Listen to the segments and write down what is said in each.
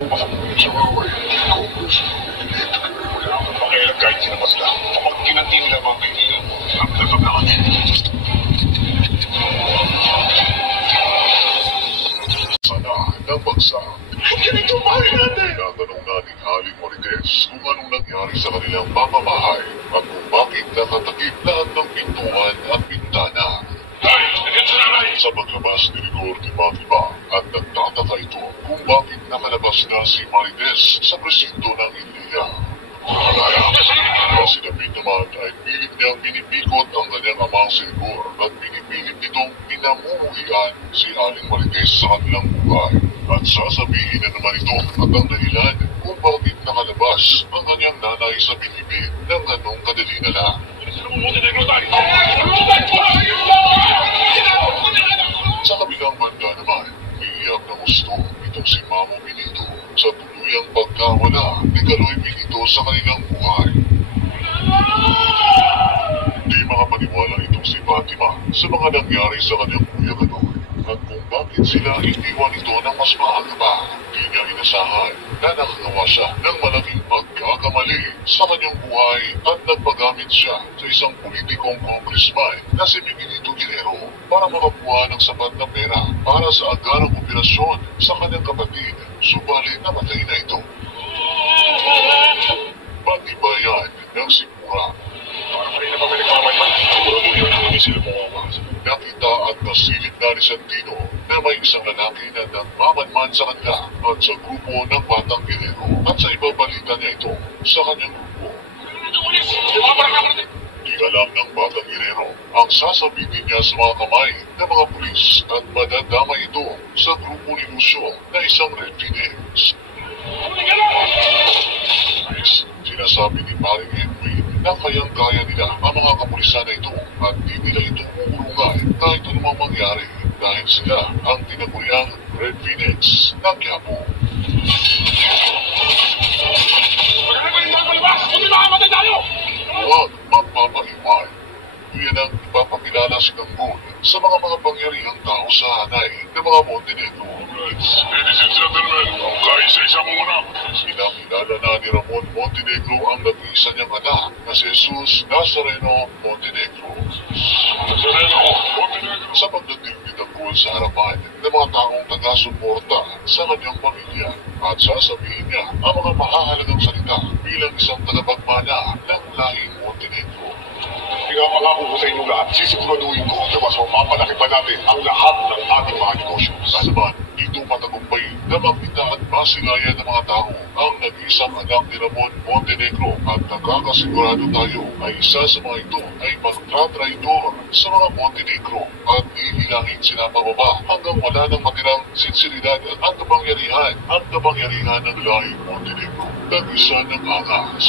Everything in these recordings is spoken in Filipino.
Wala akong pakialam kahit sinabas lang. Kapag kinanti nila mga kaibigan mo, ang nagpapakot. Sana nabagsak. Ganito bahay natin! Tinatanong na ni Aling Marites kung anong nangyari sa kanilang pamamahay at kung bakit nakatakip lahat ng pintuan at bintana. Sa paglabas ni Rigor de Fatima at nagtataka ito kung bakit nakalabas na si Marites sa presinto ng Ilya. Si David naman ay pilit niyang pinipikot ang kanyang amang si Rigor at pinipilit nitong pinamumuhian si Aling Marites sa kanilang buhay. At sasabihin na naman ito at ang dahilan kung bakit nakalabas ang kanyang nanay sa bilibid ng ganong kadali na lang. Sa kabilang banda naman, iiyak na gusto itong si Mamo Benito sa tuluyang pagkawala ni Kaloy Benito sa kanilang buhay. Di makapaniwala itong si Fatima sa mga nangyari sa kanyang kuya Kaloy at kung bakit sila iniwan ito ng mas maaga pa. Di niya inasahan na nakagawa siya ng malaking pagkakamali sa kanyang buhay at nagpagamit siya sa isang politikong congressman na si Miguelito Guerrero para makakuha ng sapat na pera para sa agarang operasyon sa kanyang kapatid, subalit namatay na ito. Pati ba yan ng Sikmura? Nakita at nasilip na ni Santino na may isang lalaki na nagmamanman sa kanila at sa grupo ng Batang Guerrero at sa iba balita niya ito sa kanyang grupo. Di alam ng Batang Guerrero ang sasabihin niya sa mga kamay ng mga pulis at madadama ito sa grupo ni Lucio na isang Red Phoenix. Sinasabi ni Paring Edwin na kayang-kaya nila ang mga kapulisan na ito at di nila ito uurungan kahit anumang mangyari dahil sila ang tinaguriang Red Phoenix ng Quiapo. Huwag magpapahiwal. Iyan ang ipapakilala si Ganggol sa mga pangyarihang tao sa hanay ng mga Montenegro. Ladies and gentlemen, ang kaisa-isa muna. Pinakilala na ni Ramon Montenegro ang nag-iisa niyang anak na si Jesus Nazareno Montenegro. Sa pagdating ni Ganggol sa harapan ng mga taong taga-suporta sa kanyang pamilya at sasabihin niya ang mga mahahalagang salita bilang isang tagapagmana ng lahing Montenegro. Pinapangako ko sa inyo lahat, sisiguraduhin ko na mas mapapalaki pa natin ang lahat ng ating mga negosyo. Salamat, dito matagumpay na makita at masilayan ng mga tao ang nag-isang anak ni Ramon Montenegro at nakakasigurado tayo ay isa sa mga ito ay magtratraidor sa mga Montenegro at ihilangin sila pababa hanggang wala nang matirang sinsilidad at kapangyarihan ng lahing Montenegro. Nag-isa ng angas.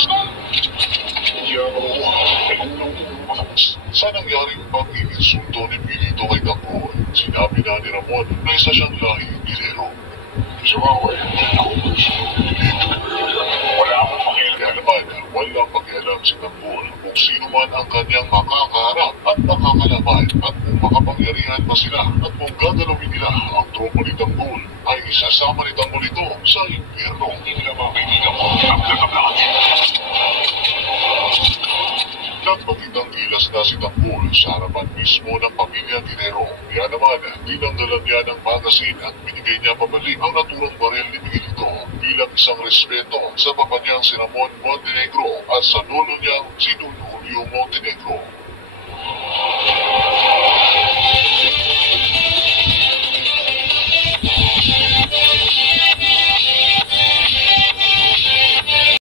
Sa nangyaring pag-iinsulto ni Benito kay Ganggol, sinabi na ni Ramon na isa siyang lahing Guerrero. Wala akong pakialam naman, walang pakialam si Ganggol kung sino man ang kanyang makakaharap at makakalaban at kung makapangyarihan pa sila at kung gagalawin nila ang tropa ni Ganggol ay isasama ni Ganggol ito sa impyerno. Hindi nila mga kaibigan mo ang nagkakakaan. Nagpakitang gilas na si Ganggol sa harapan mismo ng pamilya Guerrero. Kaya naman, tinanggalan niya ng magasin at binigay niya pabalik ang naturang baril ni Miguelito bilang isang respeto sa papa niyang si Ramon Montenegro at sa lolo niyang si Julio Montenegro.